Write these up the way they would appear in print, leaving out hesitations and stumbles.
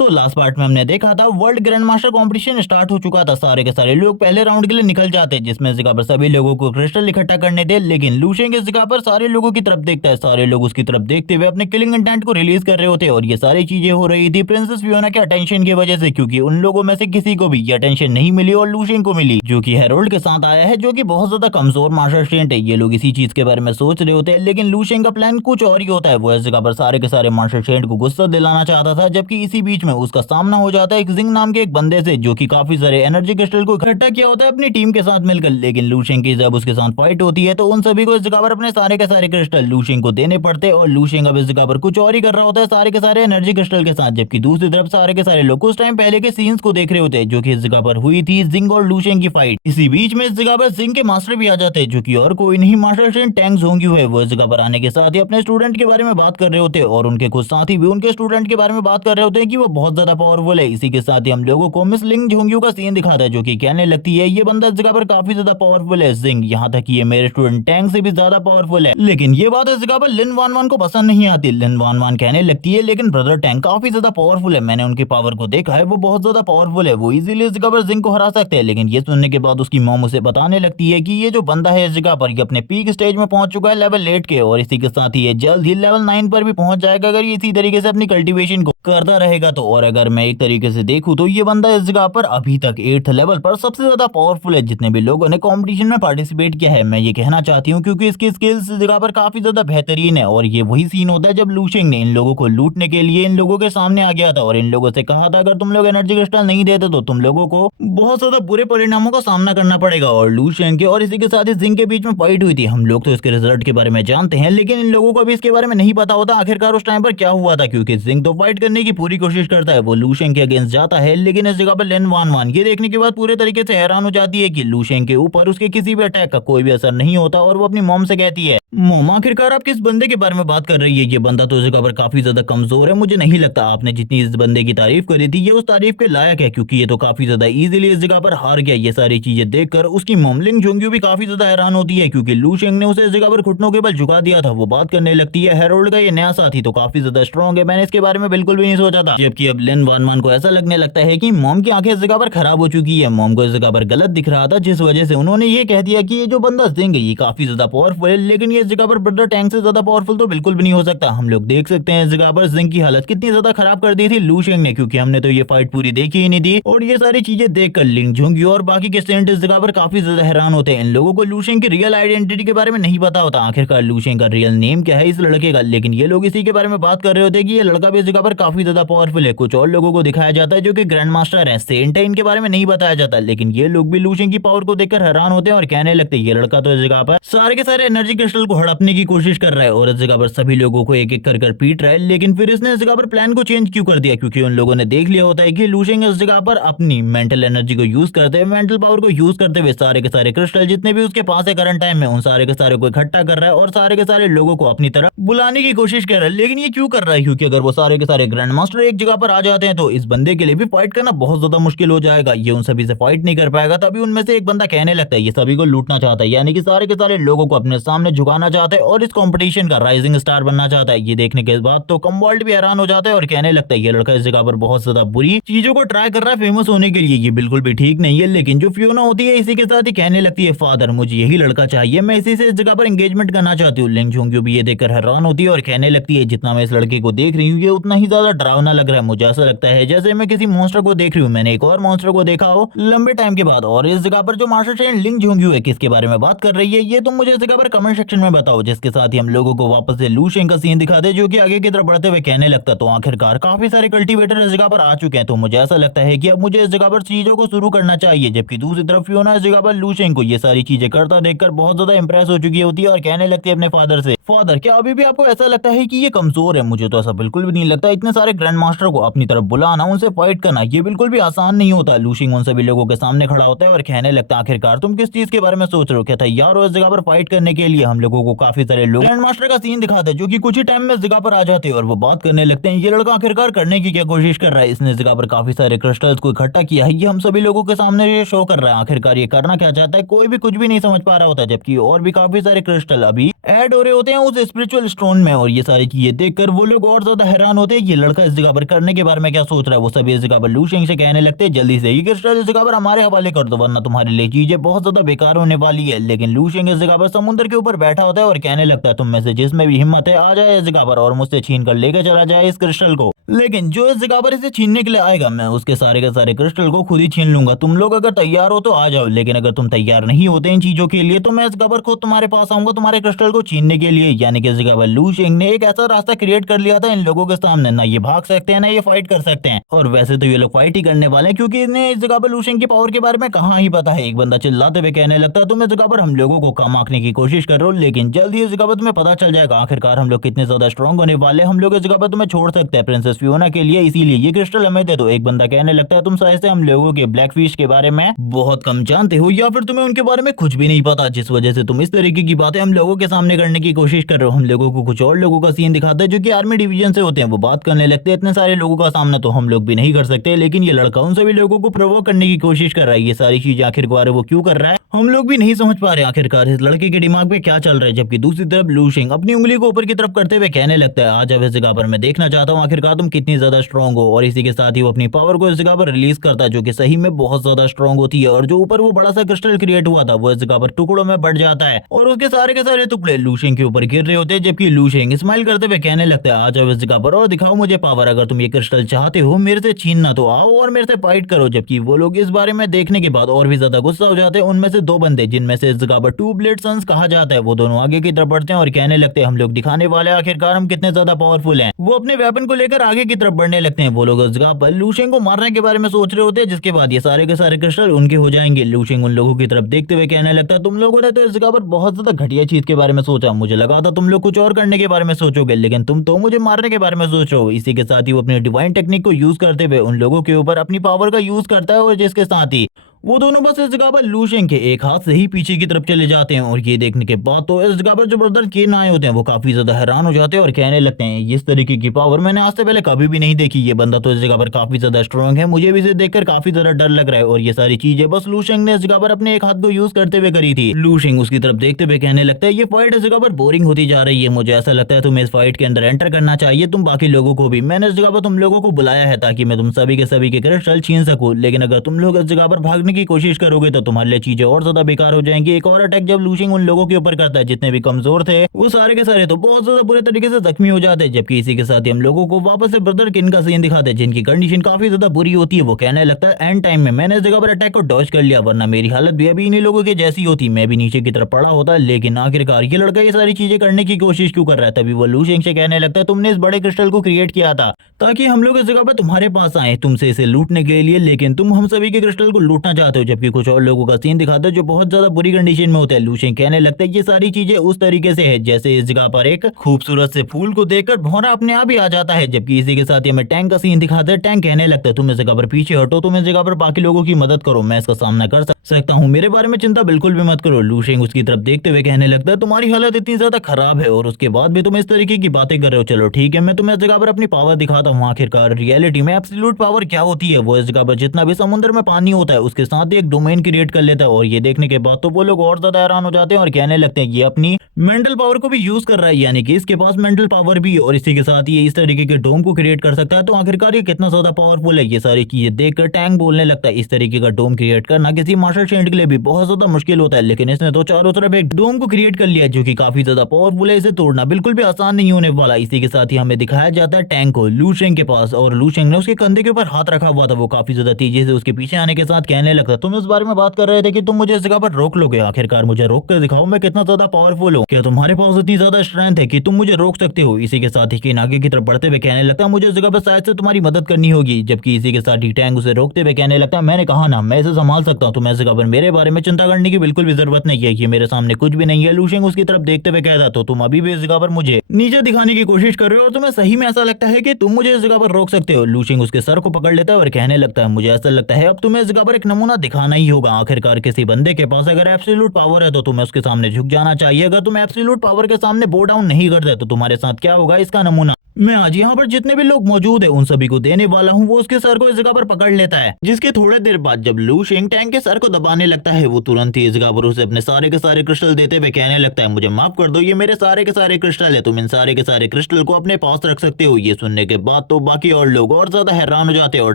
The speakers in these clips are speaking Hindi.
लास्ट पार्ट में हमने देखा था world grand master competition start हो चुका था। सारे के सारे लोग पहले राउंड के लिए निकल जाते हैं, जिसमें इस जगह पर सभी लोगों को क्रिस्टल इकट्ठा करने थे। लेकिन लूशेंग इस जगह पर सारे लोगों की तरफ देखता है। सारे लोग उसकी तरफ देखते हुए अपने किलिंग इंटेंट को रिलीज कर रहे होते, और ये सारी चीजें हो रही थी प्रिंसेस फियोना के अटेंशन की वजह से, क्योंकि उन लोगों में से किसी को भी ये अटेंशन नहीं मिली और लूशेंग को मिली, जो कि हेरोल्ड के साथ आया है, जो कि बहुत ज्यादा कमजोर मास्टर स्ट्रेंट है। ये लोग इसी चीज के बारे में सोच रहे होते हैं, लेकिन लूशेंग का प्लान कुछ और ही होता है। वो इस जगह पर सारे के सारे मास्टर स्ट्रेंट को गुस्सा दिलाना चाहता था, जबकि इसी बीच में उसका सामना हो जाता है जिंग नाम के एक बंदे से, जो कि काफी सारे एनर्जी क्रिस्टल को इकट्ठा किया होता है अपनी टीम के साथ मिलकर। लेकिन लूशेंग की जब उसके साथ फाइट होती है तो उन सभी को इस जगह पर अपने सारे के सारे क्रिस्टल लूशेंग को देने पड़ते हैं, और लूशेंग अब इस जगह पर कुछ और ही कर रहा होता है सारे के सारे एनर्जी क्रिस्टल के साथ। जबकि दूसरी तरफ सारे के सारे लोग कुछ टाइम पहले के सीन्स को देख रहे होते हैं, जो कि इस जगह पर हुई थी जिंग और लूशेंग की फाइट। इसी बीच में इस जगह पर जिंग के मास्टर भी आ जाते हैं, जो कि और कोई नहीं मास्टर स्ट्रेंट टैंग जोंग्यू है। वो इस जगह पर आने के साथ ही अपने स्टूडेंट के बारे में बात कर रहे होते हैं, और उनके कुछ साथी भी उनके स्टूडेंट के बारे में बात कर रहे होते हैं कि वो बहुत ज्यादा पावरफुल है। इसी के साथ ही हम लोगों को मिस लिंग जोंग्यू का सीन दिखाता है, जो कि कहने लगती है ये बंदा इस जगह पर काफी ज्यादा पावरफुल है जिंग, यहाँ तक कि ये मेरे स्टूडेंट टैंग से भी ज्यादा पावरफुल है। लेकिन ये बात इस जगह पर लिन वान वान को पसंद नहीं आती। लिन वान वान कहने लगती है लेकिन ब्रदर टैंग काफी ज्यादा पावरफुल है, मैंने उनकी पावर को देखा है, वो बहुत ज्यादा पावरफुल है, वो इजीली इस जगह पर जिंग को हरा सकते हैं। लेकिन ये सुनने के बाद उसकी मॉम उसे बताने लगती है कि ये जो बंदा है इस जगह पर ये अपने पीक स्टेज में पहुंच चुका है लेवल 8 के, और इसी के साथ ही ये जल्द ही लेवल 9 पर भी पहुंच जाएगा अगर ये इसी तरीके से अपनी कल्टीवेशन को करता रहेगा तो। और अगर मैं एक तरीके से देखूं तो ये बंदा इस जगह पर अभी तक 8th लेवल पर सबसे ज्यादा पावरफुल है जितने भी लोगों ने कंपटीशन में पार्टिसिपेट किया है। मैं ये कहना चाहती हूँ क्योंकि इसकी स्किल्स इस जगह पर काफी ज्यादा बेहतरीन है, और ये वही सीन होता है जब लूशेंग ने इन लोगों को लूटने के लिए इन लोगों के सामने आ गया था और इन लोगों से कहा था अगर तुम लोग एनर्जी क्रिस्टल नहीं देते तो तुम लोगों को बहुत ज्यादा बुरे परिणामों का सामना करना पड़ेगा। और लूशेंग के और इसी के साथ ही जिंग के बीच में फाइट हुई थी। हम लोग तो इसके रिजल्ट के बारे में जानते हैं, लेकिन इन लोगों को अभी इसके बारे में नहीं पता होता आखिरकार उस टाइम पर क्या हुआ था, क्योंकि जिंग तो फाइट करने की पूरी कोशिश करता है, वो लूशेंग के अगेंस्ट जाता है। लेकिन इस जगह पर लिन वान वान ये देखने के बाद पूरे तरीके से हैरान हो जाती है कि लूशेंग के ऊपर उसके किसी भी अटैक का कोई भी असर नहीं होता, और वो अपनी मॉम से कहती है मॉम आखिरकार आप किस बंदे के बारे में बात कर रही है, ये बंदा तो इस जगह पर काफी ज्यादा कमजोर है, मुझे नहीं लगता आपने जितनी इस बंदे की तारीफ करी थी ये उस तारीफ के लायक है, क्योंकि ये तो काफी ज्यादा इजीली इस जगह पर हार गया। ये सारी चीजें देखकर उसकी मॉम लिंग जोंग्यू भी काफी ज्यादा हैरान होती है, क्योंकि लूशेंग ने उसे इस जगह पर घुटनों के बल झुका दिया था। वो बात करने लगती है हेरोल्ड का ये नया साथी तो काफी ज्यादा स्ट्रॉन्ग है, मैंने इसके बारे में बिल्कुल भी नहीं सोचा था। जबकि अब लिन वान वान को ऐसा लगने लगता है कि मॉम की आंखें इस जगह पर खराब हो चुकी है, मॉम को इस जगह पर गलत दिख रहा था, जिस वजह से उन्होंने ये कह दिया कि ये जो बंदा जिंग है ये काफी ज्यादा पावरफुल है, लेकिन ये इस जगह पर ब्रदर टैंक से ज्यादा पावरफुल तो बिल्कुल भी नहीं हो सकता। हम लोग देख सकते हैं इस जगह पर जिंग की हालत कितनी ज्यादा खराब कर दी थी लूशेंग ने, क्योंकि हमने तो ये फाइट पूरी देखी ही नहीं थी। और ये सारी चीजें देखकर लिंग जोंग्यू और बाकी के स्टूडेंट इस जगह पर काफी ज्यादा हैरान होते हैं। इन लोगों को लूशेंग की रियल आइडेंटिटी के बारे में नहीं पता होता आखिरकार लूशेंग का रियल नेम क्या है इस लड़के का, लेकिन ये लोग इसी के बारे में बात कर रहे होते हैं कि ये लड़का भी इस जगह पर काफी ज्यादा पावरफुल है। कुछ और लोगों को दिखाया जाता है जो कि ग्रैंड मास्टर है, सेंट है, इनके बारे में नहीं बताया जाता, लेकिन ये लोग भी लूशेंग की पावर को देखकर हैरान होते हैं और कहने लगते हैं ये लड़का तो इस जगह पर सारे के सारे एनर्जी क्रिस्टल को हड़पने की कोशिश कर रहा है और इस जगह पर सभी लोगों को एक एक कर पीट रहा है। लेकिन फिर इसने इस जगह पर प्लान को चेंज क्यों कर दिया, क्योंकि उन लोगों ने देख लिया होता है कि लूशेंग इस जगह पर अपनी मेंटल एनर्जी को यूज करते हुए, मेंटल पावर को यूज करते हुए सारे के सारे क्रिस्टल जितने भी उसके पास है करंट टाइम में उन सारे के सारे को इकट्ठा कर रहा है और सारे के सारे लोगों को अपनी तरफ बुलाने की कोशिश कर रहा है। लेकिन ये क्यों कर रहा है, क्योंकि अगर वो सारे के सारे ग्रैंड मास्टर एक जगह पर आ जाते हैं तो इस बंदे के लिए भी फाइट करना बहुत ज्यादा मुश्किल हो जाएगा, ये उन सभी से फाइट नहीं कर पाएगा। तभी उनमें से एक बंदा कहने लगता है ये सभी को लूटना चाहता है, यानी कि सारे के सारे लोगों को अपने सामने झुकाना चाहता है और इस कंपटीशन का राइजिंग स्टार बनना चाहता है। ये देखने के बाद तो कमवर्ल्ड भी हैरान हो जाता है और कहने लगता है ये लड़का इस जगह पर बहुत ज्यादा बुरी चीजों को ट्राई कर रहा है फेमस होने के लिए, ये बिल्कुल भी ठीक नहीं है। लेकिन जो फियोना होती है इसी के साथ ही कहने लगती है फादर मुझे यही लड़का चाहिए, मैं इसी से इस जगह पर एंगेजमेंट करना चाहती हूँ। लिंग जोंग्यू भी ये देखकर हैरान होती है और कहने लगती है जितना मैं इस लड़के को देख रही हूँ ये उतना ही ज्यादा डरावना लग रहा है, मुझे ऐसा लगता है जैसे मैं किसी मॉन्स्टर को देख रही हूँ, मैंने एक और मॉन्स्टर को देखा हो लंबे टाइम के बाद। और इस जगह पर जो मास्टर ट्रेन लिंग जोंग्यू है किसके बारे में बात कर रही है ये तुम मुझे इस जगह पर कमेंट सेक्शन में बताओ। जिसके साथ ही हम लोगों को वापस से लूशेंग का सीन दिखा दे जो कि आगे की तरफ बढ़ते हुए कहने लगता तो आखिरकार काफी सारे कल्टीवेटर इस जगह पर आ चुके हैं, तो मुझे ऐसा लगता है कि अब मुझे इस जगह पर चीजों को शुरू करना चाहिए। जबकि दूसरी तरफ फियोना इस जगह पर लूशेंग को ये सारी चीजें करता देखकर बहुत ज्यादा इंप्रेस हो चुकी होती है और कहने लगती है अपने फादर से फादर क्या अभी भी आपको ऐसा लगता है कि ये कमजोर है, मुझे तो ऐसा बिल्कुल भी नहीं लगता। इतने सारे ग्रैंड मास्टर को अपनी तरफ बुलाना उनसे फाइट करना ये बिल्कुल भी आसान नहीं होता। लूशेंग उन सभी लोगों के सामने खड़ा होता है और कहने लगता है आखिरकार तुम किस चीज के बारे में सोच रहे हो, क्या तैयार हो इस जगह पर फाइट करने के लिए। हम लोगों को काफी सारे लोग ग्रैंड मास्टर का सीन दिखाते हैं जो कि कुछ ही टाइम में इस जगह पर आ जाते हैं और वो बात करने लगते हैं ये लड़का आखिरकार करने की क्या कोशिश कर रहा है, इसने इस जगह पर काफी सारे क्रिस्टल्स को इकट्ठा किया है, ये हम सभी लोगों के सामने ये शो कर रहा है, आखिरकार ये करना क्या चाहता है कोई भी कुछ भी नहीं समझ पा रहा होता। जबकि और भी काफी सारे क्रिस्टल अभी ऐड हो रहे होते हैं उस स्पिरिचुअल स्टोन में। और ये सारी चीजें देखकर वो लोग और ज्यादा हैरान होते हैं, ये लड़का इस जगह पर करने के बारे में क्या सोच रहा है। वो सभी इस जगह पर लू शेंग से कहने लगते हैं जल्दी से ये क्रिस्टल इस जगह पर हमारे हवाले कर दो, वरना तुम्हारे लिए चीजें बहुत ज्यादा बेकार होने वाली है। लेकिन लू शेंग इस जगह पर समुद्र के ऊपर बैठा होता है और कहने लगता है तुम में से जिसमें भी हिम्मत है आ जाए इस जगह पर और मुझसे छीन कर लेकर चला जाए इस क्रिस्टल को। लेकिन जो इस जगह पर इसे छीनने के लिए आएगा मैं उसके सारे के सारे क्रिस्टल को खुद ही छीन लूंगा। तुम लोग अगर तैयार हो तो आ जाओ, लेकिन अगर तुम तैयार नहीं होते इन चीजों के लिए तो मैं इस जगह पर खुद तुम्हारे पास आऊंगा तुम्हारे क्रिस्टल को छीनने के लिए। यानी कि इस जगह पर लू शेंग ने एक ऐसा रास्ता क्रिएट कर लिया था इन लोगों के सामने, ना ये भाग सकते हैं ना ये फाइट कर सकते हैं। और वैसे तो ये लोग फाइट ही करने वाले हैं क्योंकि इन्हें इस जगह पर लू शेंग की पावर के बारे में कहाँ ही पता है। एक बंदा चिल्लाते हुए कहने लगता है तुम इस जगह पर हम लोगों को कम आंकने की कोशिश कर रहे हो, लेकिन जल्द ही इस जगह पर तुम्हें पता चल जाएगा आखिरकार हम लोग कितने ज्यादा स्ट्रॉन्ग होने वाले। हम लोग इस जगह पर तुम्हें छोड़ सकते हैं प्रिंसेस फियोना के लिए, इसीलिए ये क्रिस्टल हमें दे दो। एक बंदा कहने लगता है तुम शायद से हम लोगों के ब्लैक फिश के बारे में बहुत कम जानते हो या फिर तुम्हें उनके बारे में कुछ भी नहीं पता, जिस वजह से तुम इस तरीके की बातें हम लोगों के सामने करने की कोशिश कर रहे हो। हम लोगों को कुछ और लोगों का सीन दिखाता है जो कि आर्मी डिवीजन से होते हैं, वो बात करने लगते हैं इतने सारे लोगों का सामना तो हम लोग भी नहीं कर सकते, लेकिन ये लड़का उन सभी लोगों को प्रोवोक करने की कोशिश कर रहा है। ये सारी चीजें आखिरकार वो क्यों कर रहा है हम लोग भी नहीं समझ पा रहे आखिरकार इस लड़के के दिमाग में क्या चल रहा है। जबकि दूसरी तरफ लू शेंग अपनी उंगली को ऊपर की तरफ करते हुए कहने लगता है आज अब इस जगह पर मैं देखना चाहता हूँ आखिरकार तुम कितनी ज्यादा स्ट्रॉन्ग हो। और इसी के साथ ही वो अपनी पावर को इस जगह पर रिलीज करता है जो कि सही में बहुत ज्यादा स्ट्रॉन्ग होती है। और जो ऊपर वो बड़ा सा क्रिस्टल क्रिएट हुआ था वो इस जगह पर टुकड़ों में बढ़ जाता है और उसके सारे के सारे टुकड़े लू शेंग के ऊपर गिर रहे होते हैं। जबकि लू शेंग स्माइल करते हुए कहने लगता है आज अब इस जगह पर और दिखाओ मुझे पावर, अगर तुम ये क्रिस्टल चाहते हो मेरे से छीनना तो आओ और मेरे से फाइट करो। जबकि वो लोग इस बारे में देखने के बाद और भी ज्यादा गुस्सा हो जाते हैं। उनमें से दो बंदे जिनमें से इस जगह पर टू ब्लेड सन्स कहा जाता है वो दोनों आगे की तरफ बढ़ते हैं और कहने लगते हैं हम लोग दिखाने वाले आखिरकार हम कितने ज्यादा पावरफुल हैं। वो अपने वेपन को लेकर आगे की तरफ बढ़ने लगते हैं। वो लोग इस जगह पर लू शेंग को मारने के बारे में सोच रहे होते हैं, जिसके बाद ये सारे के सारे क्रिस्टल उनके हो जाएंगे। लू शेंग उन लोगों की तरफ देखते हुए कहने लगता है तुम लोगों ने तो इस जगह पर बहुत ज्यादा घटिया चीज के बारे में सोचा, मुझे लगा था तुम लोग कुछ और करने के बारे में सोचोगे, लेकिन तुम तो मुझे मारने के बारे में सोच रहे हो। इसी के साथ ही वो अपनी डिवाइन टेक्निक को यूज करते हुए उन लोगों के ऊपर अपनी पावर का यूज करता है और जिसके साथ ही वो दोनों बस इस जगह पर लू शेंग के एक हाथ से ही पीछे की तरफ चले जाते हैं। और ये देखने के बाद तो इस जगह पर जो ब्रदर केन आए होते हैं वो काफी ज्यादा हैरान हो जाते हैं और कहने लगते हैं इस तरीके की पावर मैंने आज से पहले कभी भी नहीं देखी, ये बंदा तो इस जगह पर काफी ज्यादा स्ट्रॉन्ग है, मुझे भी इसे देखकर काफी ज्यादा डर लग रहा है। और ये सारी चीजें बस लू शेंग ने इस जगह पर अपने एक हाथ को यूज करते हुए करी थी। लू शेंग उसकी तरफ देखते हुए कहने लगता है ये फाइट इस जगह पर बोरिंग होती जा रही है, मुझे ऐसा लगता है तुम्हें इस फाइट के अंदर एंटर करना चाहिए, तुम बाकी लोगों को भी। मैंने इस जगह पर तुम लोगों को बुलाया है ताकि मैं तुम सभी के क्रिस्टल छीन सकूं, लेकिन अगर तुम लोग इस जगह पर भागने की कोशिश करोगे तो तुम्हारे लिए चीजें और ज्यादा बेकार हो जाएंगी। एक और अटैक जब लू शेंग उन लोगों के ऊपर करता है जितने भी कमजोर थे वो सारे के सारे तो बहुत ज्यादा बुरे तरीके से जख्मी हो जाते हैं। जबकि इसी के साथ ही हम लोगों को वापस से ब्रदर किन का सीन दिखाते हैं जिनकी कंडीशन काफी ज्यादा बुरी होती है। वो कहने लगता है एंड टाइम में मैंने इस जगह पर अटैक को डॉज कर लिया, वरना मेरी हालत भी अभी इन्हीं लोगों की जैसी होती, मैं भी नीचे की तरफ पड़ा होता। लेकिन आखिरकार ये लड़का ये सारी चीजें करने की कोशिश क्यों कर रहा है। तभी वो लू शेंग से कहने लगता है तुमने इस बड़े क्रिस्टल को क्रिएट किया था ताकि हम लोग इस जगह पर तुम्हारे पास आए तुमसे इसे लूटने के लिए, लेकिन तुम हम सभी के क्रिस्टल को लूटना चाहते हो। जबकि कुछ और लोगों का सीन दिखाता है जो बहुत ज्यादा बुरी कंडीशन में होता है। लू शेंग कहने लगता है ये सारी चीजें उस तरीके से है जैसे इस जगह पर एक खूबसूरत से फूल को देखकर भौरा अपने आप ही आ जाता है। जबकि इसी के साथ ही हमें टैंक का सीन दिखाता है। टैंक कहने लगता है तुम इस जगह पर पीछे हटो, तुम इस जगह पर बाकी लोगों की मदद करो, मैं इसका सामना कर सकता हूँ, मेरे बारे में चिंता बिल्कुल भी मत करो। लू शेंग उसकी तरफ देखते हुए कहने लगता है तुम्हारी हालत इतनी ज्यादा खराब है और उसके बाद भी तुम इस तरीके की बातें कर रहे हो, चलो ठीक है मैं तुम्हें इस जगह पर अपनी पावर दिखाता हूँ। आखिरकार रियलिटी में एब्सोल्यूट पावर क्या होती है। वो इस जगह पर जितना भी समुद्र में पानी होता है उसके साथ ही एक डोमेन क्रिएट कर लेता है। और ये देखने के बाद तो वो लोग और ज्यादा हैरान हो जाते हैं और कहने लगते हैं ये अपनी मेंटल पावर को भी यूज कर रहा है, यानी कि इसके पास मेंटल पावर भी है और इसी के साथ ही इस तरीके के डोम को क्रिएट कर सकता है। तो आखिरकार ये कितना ज्यादा पावरफुल है। ये सारी चीजें देखकर टैंक बोलने लगता है इस तरीके का डोम क्रिएट करना किसी मार्शल सेंट के लिए भी बहुत ज्यादा मुश्किल होता है, लेकिन इसने तो चारों तरफ एक डोम को क्रिएट कर लिया जो कि काफी ज्यादा पावरफुल है, इसे तोड़ना बिल्कुल भी आसान नहीं होने वाला। इसी के साथ ही हमें दिखाया जाता है टैंक को लू शेंग के पास और लू शेंग ने उसके कंधे के ऊपर हाथ रखा हुआ था। वो काफी ज्यादा तेजी से उसके पीछे आने के साथ कहने लगता तुम इस बारे में बात कर रहे थे कि तुम मुझे इस जगह पर रोक लोगे, आखिरकार मुझे रोक कर दिखाओ मैं कितना ज्यादा पावरफुल हूँ, क्या तुम्हारे पास इतनी ज्यादा स्ट्रेंथ है कि तुम मुझे रोक सकते हो। इसी के साथ ही केन आगे की तरफ बढ़ते हुए कहने लगता है मुझे इस जगह पर शायद से तुम्हारी मदद करनी होगी। जबकि इसी के साथ ही टैंक उसे रोकते हुए कहने लगता है मैंने कहा ना मैं इसे संभाल सकता हूँ, तुम इस जगह पर मेरे बारे में चिंता करने की बिल्कुल भी जरूरत नहीं है, ये मेरे सामने कुछ भी नहीं है। लू शेंग उसकी तरफ देखते हुए कहता तो तुम अभी भी इस जगह पर मुझे नीचे दिखाने की कोशिश कर रहे हो और तुम्हें सही में ऐसा लगता है कि तुम मुझे इस जगह पर रोक सकते हो। लू शेंग उसके सर को पकड़ लेता है और कहने लगता है मुझे ऐसा लगता है अब तुम्हें इस जगह पर एक नमूना नमूना दिखाना ही होगा। आखिरकार किसी बंदे के पास अगर एब्सोल्यूट पावर है तो तुम्हें उसके सामने झुक जाना चाहिए। अगर तुम एब्सोल्यूट पावर के सामने बो डाउन नहीं करते तो तुम्हारे साथ क्या होगा, इसका नमूना मैं आज यहाँ पर जितने भी लोग मौजूद है उन सभी को देने वाला हूँ। वो उसके सर को इस जगह पर पकड़ लेता है, जिसके थोड़ी देर बाद जब लू शेंग टैंग के सर को दबाने लगता है, वो तुरंत ही इस जगह पर उसे अपने सारे के सारे क्रिस्टल देते हुए कहने लगता है, मुझे माफ कर दो, ये मेरे सारे के सारे क्रिस्टल है, तुम इन सारे के सारे क्रिस्टल को अपने पास रख सकते हो। ये सुनने के बाद तो बाकी और लोग और ज्यादा हैरान हो जाते हैं और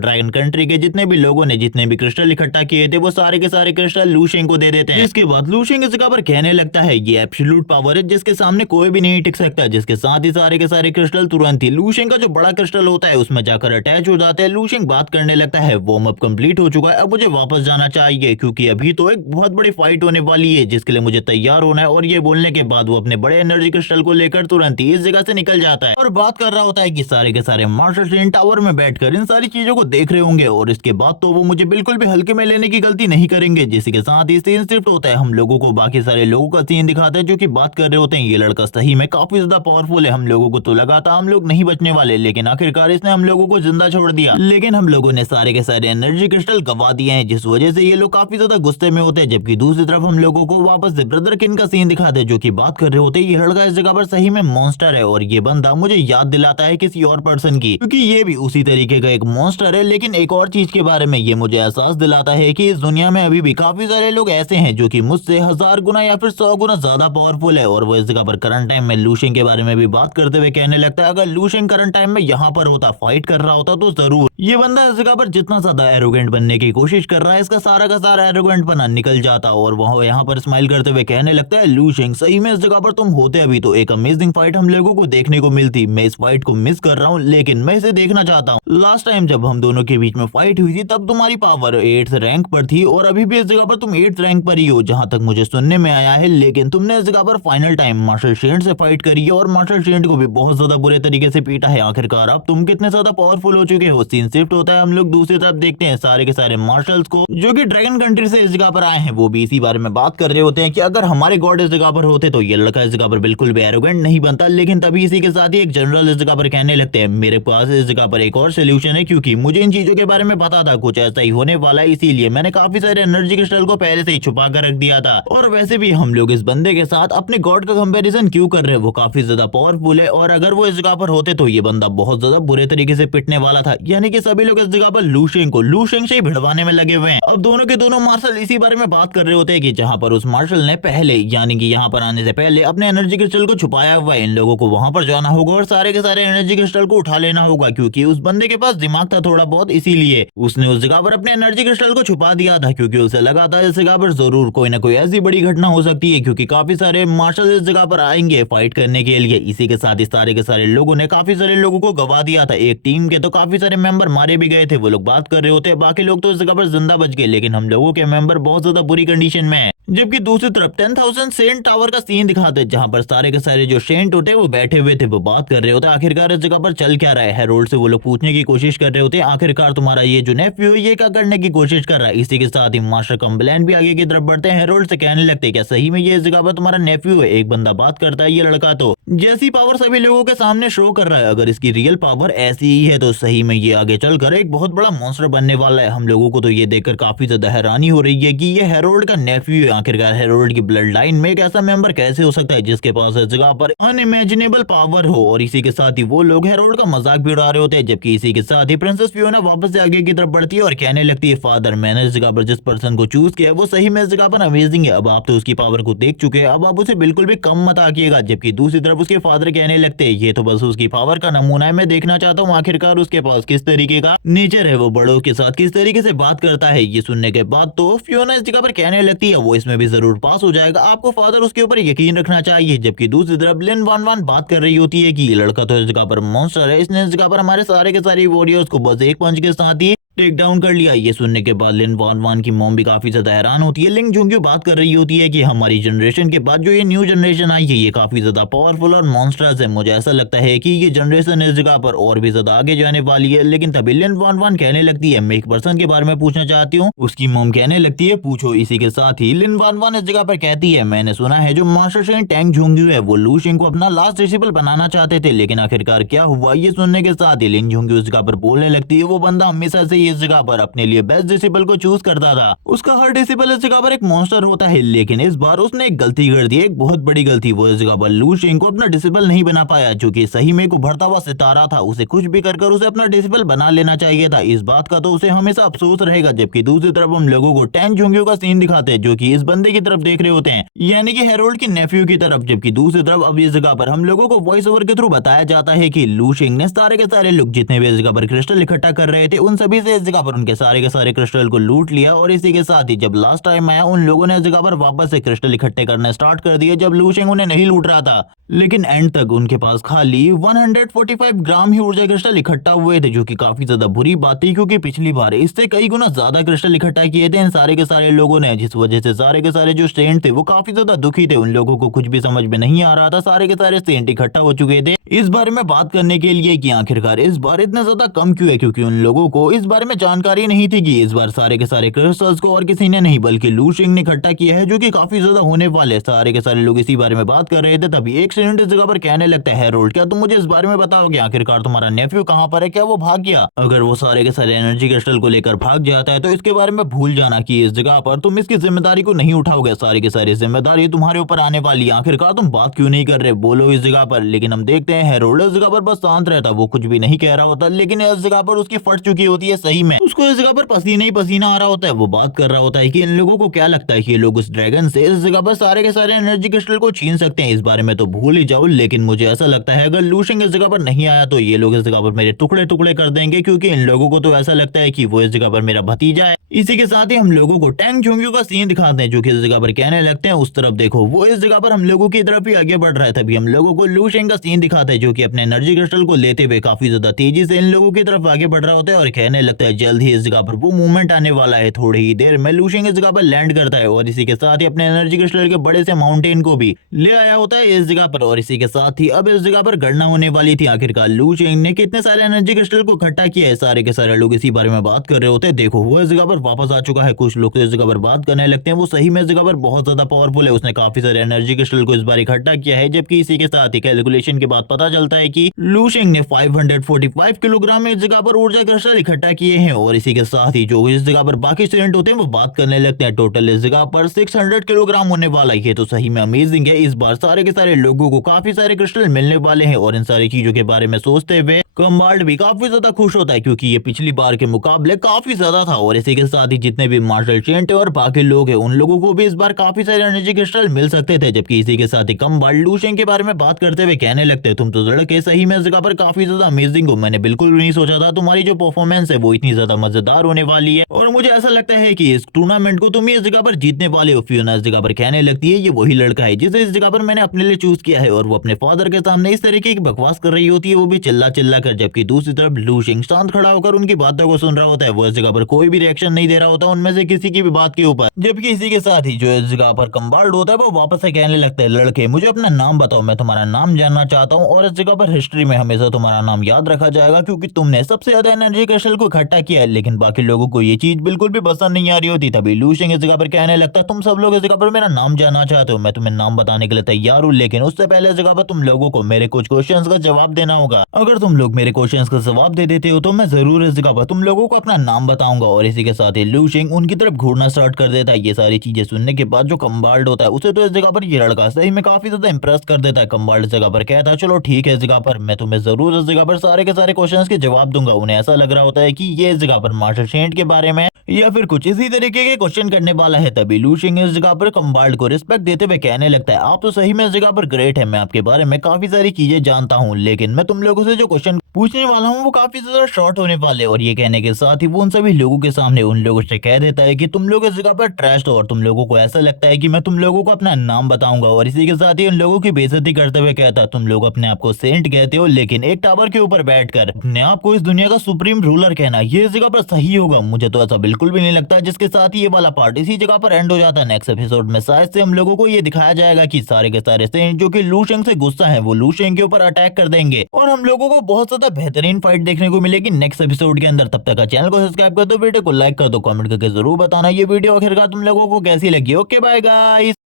ड्रैगन कंट्री के जितने भी लोगों ने जितने भी क्रिस्टल इकट्ठा किए थे वो सारे के सारे क्रिस्टल लू शेंग को दे देते हैं। इसके बाद लू शेंग इस जगह पर कहने लगता है, ये एब्सोल्यूट पावर है जिसके सामने कोई भी नहीं टिक सकता, जिसके साथ ही सारे के सारे क्रिस्टल तुरंत ही लू शेंग का जो बड़ा क्रिस्टल होता है उसमें जाकर अटैच हो जाते हैं। लू शेंग बात करने लगता है, वार्म अप कंप्लीट हो चुका है, अब मुझे वापस जाना चाहिए क्योंकि अभी तो एक बहुत बड़ी फाइट होने वाली है जिसके लिए मुझे तैयार होना है। और ये बोलने के बाद वो अपने बड़े एनर्जी क्रिस्टल को लेकर तुरंत ही इस जगह से निकल जाता है और बात कर रहा होता है कि सारे के सारे मार्शल शेन टावर में बैठकर इन सारी चीजों को देख रहे होंगे और इसके बाद तो वो मुझे बिल्कुल भी हल्के में लेने की गलती नहीं करेंगे। जिसी के साथ ही सीन शिफ्ट होता है, हम लोगों को बाकी सारे लोगों का सीन दिखाता है जो कि बात कर रहे होते हैं, ये लड़का सही में काफी ज्यादा पावरफुल है, हम लोगों को तो लगा था हम लोग नहीं बचने वाले, लेकिन आखिरकार इसने हम लोगों को जिंदा छोड़ दिया। लेकिन हम लोगों ने सारे के सारे एनर्जी क्रिस्टल गवा दिए हैं जिस वजह से ये लोग काफी ज्यादा गुस्से में होते हैं। जबकि दूसरी तरफ हम लोगों को वापस से ब्रदर किन का सीन दिखाते हैं जो कि बात कर रहे होते हैं, ये लड़का इस जगह पर सही में मॉन्स्टर है और ये बंदा मुझे याद दिलाता है किसी और पर्सन की, क्योंकि ये भी उसी तरीके का एक मॉन्स्टर है। लेकिन एक और चीज के बारे में ये मुझे एहसास दिलाता है कि इस दुनिया में अभी भी काफी सारे लोग ऐसे हैं जो कि मुझसे 1000 गुना या फिर 100 गुना ज्यादा पावरफुल है। और वो इस जगह पर करंट टाइम में लू शेंग के बारे में भी बात करते हुए कहने लगता है, अगर लू शेंग करंट टाइम में यहाँ पर होता, फाइट कर रहा होता, तो जरूर ये बंदा इस जगह पर जितना ज्यादा एरोगेंट बनने की कोशिश कर रहा है इसका सारा का सारा एरोगेंट बना निकल जाता। और वह यहाँ पर स्माइल करते हुए कहने लगता है, लू शेंग सही में इस जगह पर तुम होते अभी तो एक अमेजिंग फाइट हम लोगों को देखने को मिलती। मैं इस फाइट को मिस कर रहा हूँ लेकिन मैं इसे देखना चाहता हूँ। लास्ट टाइम जब हम दोनों के बीच में फाइट हुई थी तब तुम्हारी पावर 8th रैंक पर थी और अभी भी इस जगह पर तुम 8th रैंक पर ही हो जहां तक मुझे सुनने में आया है। लेकिन तुमने इस जगह पर फाइनल टाइम मार्शल शेंड से फाइट करी है और मार्शल शेंड को भी बहुत ज्यादा बुरे तरीके से पीटा है। आखिरकार अब तुम कितने ज्यादा पावरफुल हो चुके हो। सीन शिफ्ट होता है, हम लोग दूसरी तरफ देखते हैं सारे के सारे मार्शल्स को जो कि ड्रैगन कंट्री से इस जगह पर आए हैं, वो भी इसी बारे में बात कर रहे होते हैं कि अगर हमारे गॉड इस जगह पर होते तो ये लड़का इस जगह पर बिल्कुल भी एरोगेंट नहीं बनता। लेकिन तभी इसी के साथ ही एक जनरल इस जगह पर कहने लगते हैं, मेरे पास इस जगह पर एक और सोल्यूशन है क्योंकि मुझे इन चीजों के बारे में पता था कुछ ऐसा ही होने वाला है, इसीलिए मैंने काफी सारे एनर्जी क्रिस्टल को पहले से ही छुपा कर रख दिया था। और वैसे भी हम लोग इस बंदे के साथ अपने गॉड का कंपैरिजन क्यों कर रहे हैं, वो काफी ज्यादा पावरफुल है और अगर वो इस जगह पर होते तो ये बंदा बहुत ज्यादा बुरे तरीके से पिटने वाला था। यानी कि सभी लोग इस जगह पर लू शेंग से ही भिड़वाने में लगे हुए हैं। अब दोनों के दोनों मार्शल इसी बारे में बात कर रहे होते हैं कि जहां पर उस मार्शल ने पहले यानी कि यहाँ पर आने से पहले अपने एनर्जी क्रिस्टल को छुपाया हुआ है, इन लोगों को वहां पर जाना होगा और सारे के सारे एनर्जी क्रिस्टल को उठा लेना होगा क्योंकि उस बंदे के पास दिमाग था थोड़ा बहुत, इसीलिए उसने उस जगह पर अपने एनर्जी क्रिस्टल को छुपा दिया था क्योंकि उसे लगा था इस जगह पर जरूर कोई ना कोई ऐसी बड़ी घटना हो सकती है क्योंकि काफी सारे मार्शल इस जगह पर आएंगे फाइट करने के लिए। इसी के साथ ही सारे के सारे लोगों ने काफी सारे लोगों को गवा दिया था, एक टीम के तो काफी सारे मेंबर मारे भी गए थे। वो लोग बात कर रहे होते, बाकी लोग तो इस जगह पर जिंदा बच गए लेकिन हम लोगों के मेंबर बहुत ज्यादा बुरी कंडीशन में है। जबकि दूसरी तरफ 10,000 सेंट टावर का सीन दिखाते हैं जहां पर सारे के सारे जो सेंट होते हैं वो बैठे हुए थे, वो बात कर रहे होते हैं आखिरकार इस जगह पर चल क्या रहा है। हेरोल्ड से वो लोग पूछने की कोशिश कर रहे होते हैं, आखिरकार तुम्हारा ये जो नेफ्यू है ये क्या करने की कोशिश कर रहा है। इसी के साथ ही मास्टर कम्बलैन भी आगे की तरफ बढ़ते हैं, हेरोल्ड से कहने लगते हैं क्या सही में ये इस जगह पर तुम्हारा नेफ्यू है। एक बंदा बात करता है, ये लड़का तो जैसी पावर सभी लोगों के सामने शो कर रहा है, अगर इसकी रियल पावर ऐसी ही है तो सही में ये आगे चलकर एक बहुत बड़ा मॉन्स्टर बनने वाला है। हम लोगों को तो ये देखकर काफी ज्यादा हैरानी हो रही है कि ये हेरोल्ड का नेफ्यू है। आखिरकार हेरोल्ड की ब्लड लाइन में एक ऐसा मेंबर कैसे हो सकता है जिसके पास इस जगह पर अनइमेजिनेबल पावर हो। और इसी के साथ ही वो लोग हेरोल्ड का मजाक भी उड़ा रहे होते हैं। जबकि इसी के साथ ही प्रिंसेस फियोना वापस से आगे की तरफ बढ़ती है और कहने लगती है, फादर मैंने इस जगह पर जिस पर्सन को चूज किया वो सही में इस जगह पर अमेजिंग है। अब आप तो उसकी पावर को देख चुके हैं, अब आप उसे बिल्कुल भी कम मत आकिएगा। जबकि दूसरी तरफ उसके फादर कहने लगते हैं, ये तो बस उसकी पावर का नमूना है, मैं देखना चाहता हूँ आखिरकार उसके पास किस तरीके का नेचर है, वो बड़ों के साथ किस तरीके से बात करता है। ये सुनने के बाद तो फियोना इस जगह पर कहने लगती है वो इसमें भी जरूर पास हो जाएगा, आपको फादर उसके ऊपर यकीन रखना चाहिए। जबकि दूसरी तरफ लिन वान वान बात कर रही होती है कि ये लड़का तो इस जगह पर मॉन्स्टर है, इसने इस जगह पर हमारे सारे के सारे वॉरियर्स को बस एक पंच के साथ ही टेक डाउन कर लिया। ये सुनने के बाद लिन वान वान की मॉम भी काफी ज्यादा हैरान होती है। लिंग जुंग्यू बात कर रही होती है कि हमारी जनरेशन के बाद जो ये न्यू जनरेशन आई है ये काफी ज्यादा पावरफुल और मॉन्स्टर्स है, मुझे ऐसा लगता है कि ये जनरेशन इस जगह पर और भी ज्यादा आगे जाने वाली है। लेकिन तभी लिन वान वान कहने लगती है, मैं एक पर्सन के बारे में पूछना चाहती हूँ। उसकी मॉम कहने लगती है, पूछो। इसी के साथ ही लिन वान वान इस जगह पर कहती है, मैंने सुना है जो मास्टर शेन टैंग जुंग्यू है वो लू शेंग को अपना लास्ट डिसिपल बनाना चाहते थे, लेकिन आखिरकार क्या हुआ। ये सुनने के साथ ही लिन जुंग्यू इस जगह पर बोलने लगती है, वो बंदा हमेशा से ही इस जगह पर अपने लिए बेस्ट डिसिबल को चूज करता था। उसका हर डिसिबल इस जगह पर एक मॉन्स्टर होता है, लेकिन इस बार उसने एक गलती कर दी, एक बहुत बड़ी गलती। वो इस जगह पर लू शेंग को अपना डिसिबल नहीं बना पाया, जो कि सही में एक उभरता हुआ सितारा था। उसे कुछ भी कर उसे अपना डिसिबल बना लेना चाहिए था। इस बात का तो उसे हमेशा अफसोस रहेगा। जबकि दूसरी तरफ हम लोगों को टैंग जोंगियो का सीन दिखाते हैं, जो कि इस बंदे की तरफ देख रहे होते हैं, यानी कि हेरोल्ड की नेफ्यू की तरफ। जबकि दूसरी तरफ अब इस जगह पर हम लोगों को वॉइस ओवर के थ्रू बताया जाता है कि लू शेंग ने सारे के सारे लोग जितने भी इस जगह पर क्रिस्टल इकट्ठा कर रहे थे, उन सभी से इस जगह पर उनके सारे के सारे क्रिस्टल को लूट लिया। और इसी के साथ ही जब लास्ट टाइम आया, उन लोगों ने इस जगह पर वापस से क्रिस्टल इकट्ठे करना स्टार्ट कर दिए, जब लू शेंग उन्हें नहीं लूट रहा था। लेकिन एंड तक उनके पास खाली 145 ग्राम ही ऊर्जा क्रिस्टल इकट्ठा हुए थे, जो कि काफी ज्यादा बुरी बात थी, क्योंकि पिछली बार इससे कई गुना ज्यादा क्रिस्टल इकट्ठा किए थे इन सारे के सारे लोगों ने, जिस वजह से सारे के सारे जो सेंट थे वो काफी ज्यादा दुखी थे। उन लोगों को कुछ भी समझ में नहीं आ रहा था, सारे के सारे सेंट इकट्ठा हो चुके थे इस बारे में बात करने के लिए कि आखिरकार इस बार इतना ज्यादा कम क्यों है, क्योंकि उन लोगों को इस बारे में जानकारी नहीं थी कि इस बार सारे के सारे क्रिस्टल्स को और किसी ने नहीं बल्कि लू शेंग ने इकट्ठा किया है, जो कि काफी ज्यादा होने वाले। सारे के सारे लोग इसी बारे में बात कर रहे थे, तभी एक सेंट इस जगह पर कहने लगता है, हेरोल्ड क्या तुम मुझे इस बारे में बताओगे, आखिरकार तुम्हारा नेफ्यू कहाँ पर है, क्या वो भाग गया? अगर वो सारे के सारे एनर्जी क्रिस्टल को लेकर भाग जाता है तो इसके बारे में भूल जाना कि इस जगह पर तुम इसकी जिम्मेदारी को नहीं उठाओगे, सारी की सारी जिम्मेदारी तुम्हारे ऊपर आने वाली है। आखिरकार तुम बात क्यों नहीं कर रहे, बोलो इस जगह पर। लेकिन हम देखते हैं हेरोल्ड इस जगह पर बस शांत रहता, वो कुछ भी नहीं कह रहा होता, लेकिन इस जगह पर उसकी फट चुकी होती है सही में, उसको इस जगह पर पसीना ही पसीना आ रहा होता है। वो बात कर रहा होता है कि इन लोगों को क्या लगता है कि ये लोग उस ड्रैगन से इस जगह पर सारे के सारे एनर्जी क्रिस्टल को छीन सकते हैं, इस बारे में तो भूल ही जाओ। लेकिन मुझे ऐसा लगता है अगर लू शेंग इस जगह पर नहीं आया तो ये लोग इस जगह पर मेरे टुकड़े टुकड़े कर देंगे, क्योंकि इन लोगों को तो ऐसा लगता है कि वो इस जगह पर मेरा भतीजा है। इसी के साथ ही हम लोगों को टैंग जोंगियो का सीन दिखाते हैं, जो कि इस जगह पर कहने लगते हैं उस तरफ देखो, वो इस जगह पर हम लोगों की तरफ ही आगे बढ़ रहा है। तभी हम लोगों को लू शेंग का सीन दिखाते हैं, जो कि अपने एनर्जी क्रिस्टल को लेते हुए काफी ज्यादा तेजी से इन लोगों की तरफ आगे बढ़ रहा होता है और कहने लगता है जल्द ही इस जगह पर वो मूवमेंट आने वाला है। थोड़ी ही देर में लू शेंग इस जगह पर लैंड करता है और इसी के साथ ही अपने एनर्जी क्रिस्टल के बड़े से माउंटेन को भी ले आया होता है इस जगह पर। और इसी के साथ ही अब इस जगह पर गणना होने वाली थी, आखिरकार लू शेंग ने कितने सारे एनर्जी क्रिस्टल को इकट्ठा किया है। सारे के सारे लोग इसी बारे में बात कर रहे होते हैं। देखो वो इस जगह पर वापस आ चुका है, कुछ लोग तो इस जगह पर बात करने लगते हैं वो सही में इस जगह पर बहुत ज्यादा पावरफुल है, उसने काफी सारे एनर्जी क्रिस्टल को इस बार इकट्ठा किया है। जबकि इसी के साथ ही कैलकुलेशन के बाद पता चलता है कि लू शेंग ने 545 किलोग्राम इस जगह पर ऊर्जा क्रिस्टल इकट्ठा किए हैं। और इसी के साथ ही जो इस जगह पर बाकी स्टूडेंट होते हैं वो बात करने लगते हैं, टोटल इस जगह पर 600 किलोग्राम होने वाला है, तो सही में अमेजिंग है। इस बार सारे के सारे लोगों को काफी सारे क्रिस्टल मिलने वाले हैं और इन सारी चीजों के बारे में सोचते हुए कम्बाल्ड भी काफी ज्यादा खुश होता है, क्योंकि ये पिछली बार के मुकाबले काफी ज्यादा था। और इसी के साथ ही जितने भी मार्शल चेंट और बाकी लोग हैं उन लोगों को भी इस बार काफी सारे एनर्जी क्रिस्टल मिल सकते थे। जबकि इसी के साथ ही कम्बाल्ड लू शेंग के बारे में बात करते हुए कहने लगते हैं तुम तो लड़के सही में इस जगह पर काफी ज्यादा अमेजिंग हो, मैंने बिल्कुल भी नहीं सोचा था तुम्हारी जो परफॉर्मेंस है वो इतनी ज्यादा मजेदार होने वाली है। और मुझे ऐसा लगता है कि इस टूर्नामेंट को तुम ही इस जगह पर जीतने वाले हो। फियोना इस जगह पर कहने लगती है ये वही लड़का है जिसे इस जगह पर मैंने अपने लिए चूज किया है। और वो अपने फादर के सामने इस तरीके की बकवास कर रही होती है, वो भी चिल्ला चिल्ला कर। जबकि दूसरी तरफ लू शेंग शांत खड़ा होकर उनकी बातों को सुन रहा होता है, वो इस जगह पर कोई भी रिएक्शन नहीं दे रहा होता उनमें से किसी की भी बात के ऊपर। जबकि इसी के साथ ही जो इस जगह पर कम्बाल्ड होता है वो वापस से कहने लगता है लड़के मुझे अपना नाम बताओ, मैं तुम्हारा नाम जानना चाहता हूँ और इस जगह पर हिस्ट्री में हमेशा तुम्हारा नाम याद रखा जाएगा, क्योंकि तुमने सबसे ज्यादा एनर्जी क्रिस्टल को इकट्ठा किया है। लेकिन बाकी लोगों को ये चीज बिल्कुल भी पसंद नहीं आ रही होती। तभी लू शेंग इस जगह पर कहने लगता है तुम सब लोग इस जगह पर मेरा नाम जानना चाहते हो, मैं तुम्हें नाम बताने के लिए तैयार हूँ, लेकिन उससे पहले इस जगह पर तुम लोगों को मेरे कुछ क्वेश्चंस का जवाब देना होगा। अगर तुम लोग मेरे क्वेश्चंस का जवाब दे देते हो तो मैं जरूर इस जगह पर तुम लोगों को अपना नाम बताऊंगा। और इसी के साथ ही लू शेंग उनकी तरफ घूरना स्टार्ट कर देता है। ये सारी चीजें सुनने के बाद जो कम्बाल्ड होता है उसे तो इस जगह पर ये लड़का सही में काफी ज्यादा इंप्रेस कर देता है। कम्बाल्ड इस जगह पर कहता है चलो ठीक है, इस जगह पर मैं तुम्हें जरूर इस जगह पर सारे के सारे क्वेश्चंस के जवाब दूंगा। उन्हें ऐसा लग रहा होता है कि ये इस जगह पर मार्शल सेंट के बारे में या फिर कुछ इसी तरीके के क्वेश्चन करने वाला है। तभी लू शेंग इस जगह पर कम्बाल्ड को रिस्पेक्ट देते हुए कहने लगता है आप तो सही में इस जगह पर ग्रेट है, मैं आपके बारे में काफी सारी चीजें जानता हूँ, लेकिन मैं तुम लोगों से जो क्वेश्चन पूछने वाला हूँ वो काफी ज्यादा शॉर्ट होने वाले। और ये कहने के साथ ही वो उन सभी लोगों के सामने उन लोगों से कह देता है कि तुम लोग इस जगह पर ट्रैश हो और तुम लोगों को ऐसा लगता है कि मैं तुम लोगों को अपना नाम बताऊंगा। और इसी के साथ ही उन लोगों की बेइज्जती करते हुए कहता तुम लोग अपने आप को सेंट कहते हो, लेकिन एक टावर के ऊपर बैठकर अपने आप को इस दुनिया का सुप्रीम रूलर कहना ये इस जगह पर सही होगा? मुझे तो ऐसा बिल्कुल भी नहीं लगता। जिसके साथ ही ये वाला पार्ट इसी जगह पर एंड हो जाता है। नेक्स्ट एपिसोड में शायद से हम लोगों को ये दिखाया जाएगा कि सारे के सारे सेंट जो कि लू शेंग से गुस्सा है वो लू शेंग के ऊपर अटैक कर देंगे और हम लोगों को बहुत ज्यादा बेहतरीन फाइट देखने को मिलेगी नेक्स्ट एपिसोड के अंदर। तब तक का चैनल को सब्सक्राइब कर दो, वीडियो को लाइक कर दो, कमेंट करके जरूर बताना ये वीडियो आखिरकार तुम लोगों को कैसी लगी। Okay bye guys.